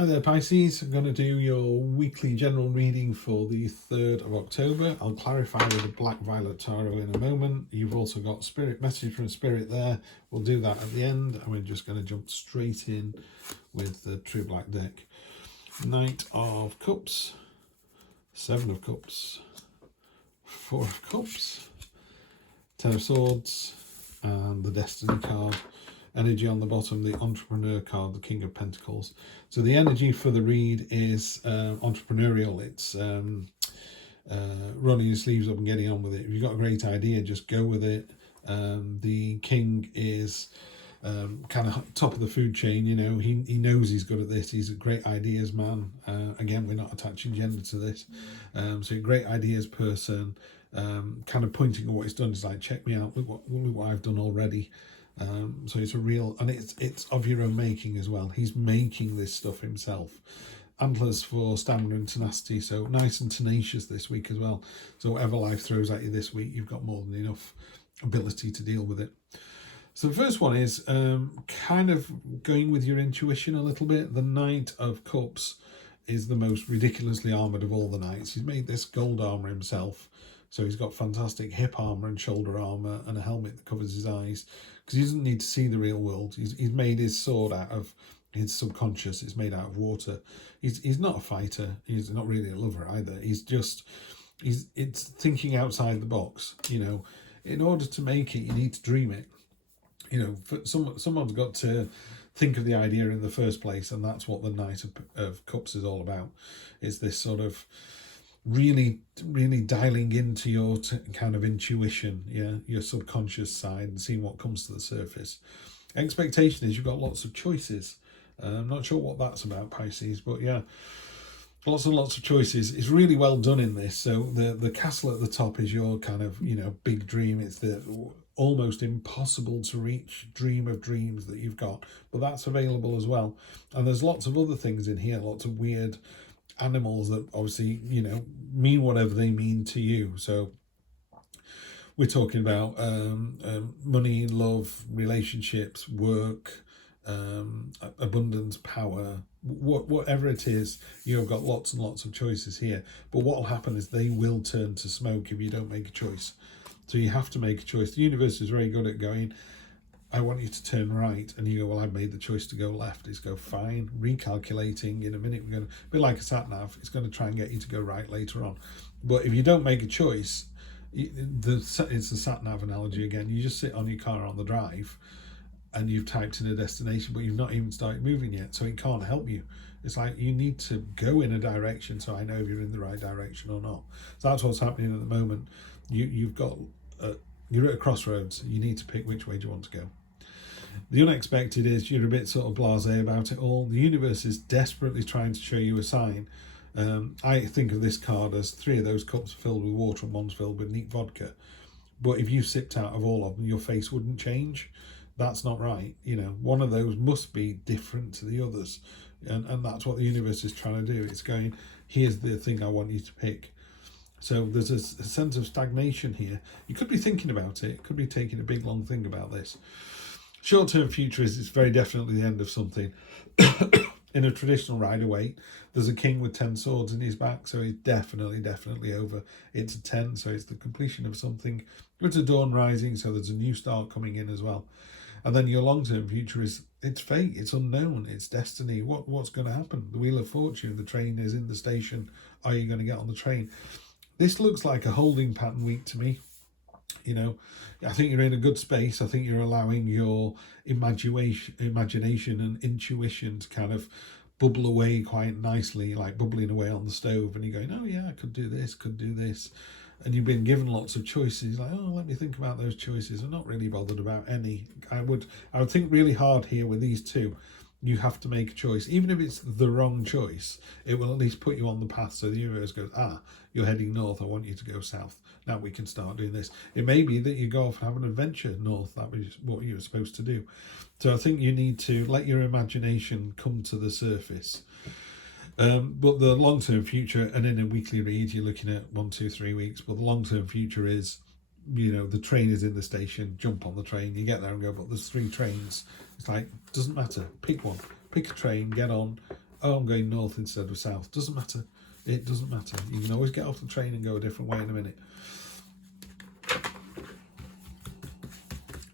Hi there Pisces, I'm going to do your weekly general reading for the 3rd of October. I'll clarify with the Black Violet Tarot in a moment. You've also got Spirit message from Spirit there. We'll do that at the end, and we're just going to jump straight in with the True Black deck. Knight of Cups, 7 of Cups, 4 of Cups, 10 of Swords, and the Destiny card. Energy on the bottom, the Entrepreneur card, the King of Pentacles. So the energy for the read is entrepreneurial. It's rolling your sleeves up and getting on with it. If you've got a great idea, just go with it. The King is kind of top of the food chain, you know. He knows he's good at this. He's a great ideas man. Again, we're not attaching gender to this. So a great ideas person, kind of pointing at what he's done. It's like, check me out, look what I've done already. So it's a real, and it's of your own making as well. He's making this stuff himself. Antlers for stamina and tenacity, so nice and tenacious this week as well. So whatever life throws at you this week, you've got more than enough ability to deal with it. So the first one is kind of going with your intuition a little bit. The Knight of Cups is the most ridiculously armoured of all the knights. He's made this gold armour himself. So he's got fantastic hip armour and shoulder armour and a helmet that covers his eyes, because he doesn't need to see the real world. He's made his sword out of his subconscious. It's made out of water. He's not a fighter. He's not really a lover either. It's thinking outside the box. You know, in order to make it, you need to dream it. You know, someone's got to think of the idea in the first place, and that's what the Knight of Cups is all about. It's this sort of really dialing into your kind of intuition, yeah, your subconscious side, and seeing what comes to the surface. Expectation is you've got lots of choices. I'm not sure what that's about, Pisces, but yeah, lots and lots of choices. It's really well done in this. So the castle at the top is your kind of, you know, big dream. It's the almost impossible to reach dream of dreams that you've got, but that's available as well. And there's lots of other things in here, lots of weird animals that obviously, you know, mean whatever they mean to you. So we're talking about money, love, relationships, work, abundance, power, whatever it is. You've got lots and lots of choices here, but what will happen is they will turn to smoke if you don't make a choice. So you have to make a choice. The universe is very good at going, I want you to turn right, and you go, well, I've made the choice to go left. It's go, fine, recalculating. In a minute, we're going to be like a sat nav. It's going to try and get you to go right later on. But if you don't make a choice, it's the sat nav analogy again. You just sit on your car on the drive, and you've typed in a destination, but you've not even started moving yet, so it can't help you. It's like you need to go in a direction, so I know if you're in the right direction or not. So that's what's happening at the moment. You've got you're at a crossroads. You need to pick which way do you want to go. The unexpected is you're a bit sort of blasé about it all. The universe is desperately trying to show you a sign. I think of this card as 3 of those cups filled with water and one's filled with neat vodka. But if you sipped out of all of them, your face wouldn't change. That's not right. You know, one of those must be different to the others. And that's what the universe is trying to do. It's going, here's the thing I want you to pick. So there's a sense of stagnation here. You could be thinking about it. Could be taking a big, long think about this. Short-term future is it's very definitely the end of something. In a traditional Rider-Waite, there's a king with 10 swords in his back, so it's definitely over. It's a 10, so it's the completion of something. It's a dawn rising, so there's a new start coming in as well. And then your long-term future is, it's fate, it's unknown, it's destiny. What's going to happen? The Wheel of Fortune, the train is in the station. Are you going to get on the train? This looks like a holding pattern week to me. You know, I think you're in a good space. I think you're allowing your imagination and intuition to kind of bubble away quite nicely, like bubbling away on the stove, and you're going, oh yeah, I could do this, and you've been given lots of choices, like, oh, let me think about those choices. I'm not really bothered about any. I would think really hard here with these two. You have to make a choice. Even if it's the wrong choice, it will at least put you on the path, so the universe goes, you're heading north, I want you to go south. Now we can start doing this. It may be that you go off and have an adventure north. That was what you were supposed to do. So I think you need to let your imagination come to the surface. But the long-term future, and in a weekly read, you're looking at 1, 2, 3 weeks, but the long-term future is, you know, the train is in the station, jump on the train, you get there and go, but there's 3 trains. It's like, doesn't matter, pick one, pick a train, get on, oh, I'm going north instead of south. Doesn't matter. It doesn't matter. You can always get off the train and go a different way in a minute.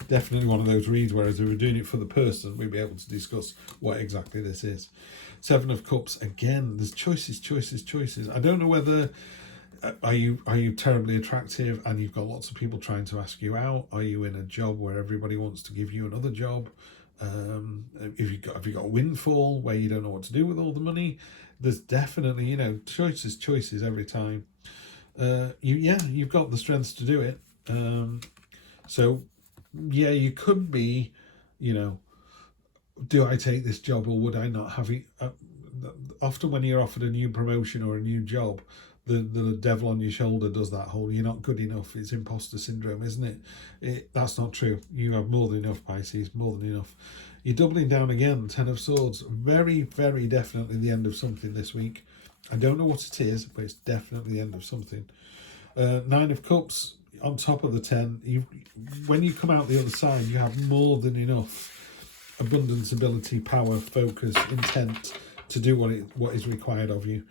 Definitely one of those reads, whereas if we're doing it for the person, we'll be able to discuss what exactly this is. Seven of Cups, again, there's choices, choices, choices. I don't know whether, are you terribly attractive and you've got lots of people trying to ask you out? Are you in a job where everybody wants to give you another job? Have you got a windfall where you don't know what to do with all the money? There's definitely, you know, choices every time. You've got the strength to do it. So yeah, you could be, you know, do I take this job or would I not have it? Often when you're offered a new promotion or a new job, the devil on your shoulder does that whole, you're not good enough, it's imposter syndrome, isn't it? That's not true. You have more than enough, Pisces, more than enough. You're doubling down again, Ten of Swords. Very, very definitely the end of something this week. I don't know what it is, but it's definitely the end of something. Nine of Cups, on top of the 10, when you come out the other side, you have more than enough abundance, ability, power, focus, intent to do what is required of you.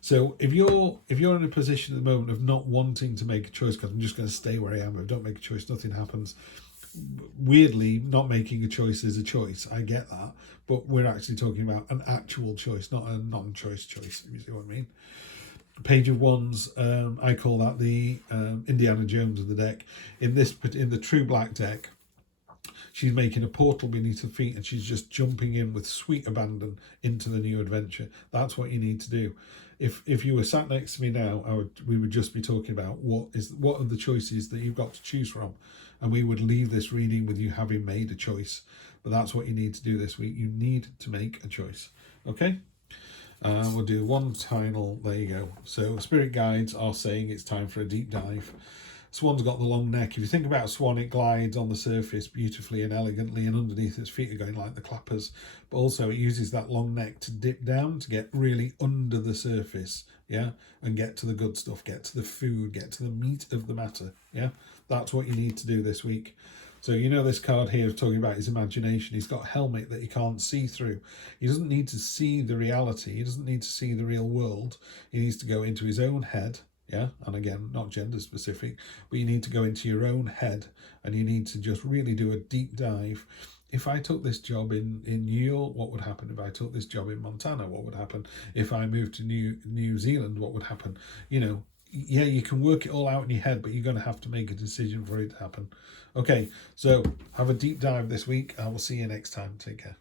So if you're in a position at the moment of not wanting to make a choice, because I'm just going to stay where I am, if I don't make a choice, nothing happens. Weirdly, not making a choice is a choice. I get that, but we're actually talking about an actual choice, not a non-choice choice. You see what I mean? Page of Wands, I call that the Indiana Jones of the deck. In the True Black deck, she's making a portal beneath her feet and she's just jumping in with sweet abandon into the new adventure. That's what you need to do. If you were sat next to me now, we would just be talking about what are the choices that you've got to choose from, and we would leave this reading with you having made a choice. But that's what you need to do this week. You need to make a choice. Okay. We'll do one final, there you go. So spirit guides are saying it's time for a deep dive. Swan's got the long neck. If you think about a swan, it glides on the surface beautifully and elegantly, and underneath its feet are going like the clappers. But also it uses that long neck to dip down, to get really under the surface, yeah? And get to the good stuff, get to the food, get to the meat of the matter, yeah? That's what you need to do this week. So you know this card here is talking about his imagination. He's got a helmet that he can't see through. He doesn't need to see the reality. He doesn't need to see the real world. He needs to go into his own head. Yeah, and again, not gender specific, but you need to go into your own head and you need to just really do a deep dive. If I took this job in New York, what would happen? If I took this job in Montana, what would happen? If I moved to New Zealand, what would happen? You know, yeah, you can work it all out in your head, but you're going to have to make a decision for it to happen. Okay, so have a deep dive this week. I will see you next time. Take care.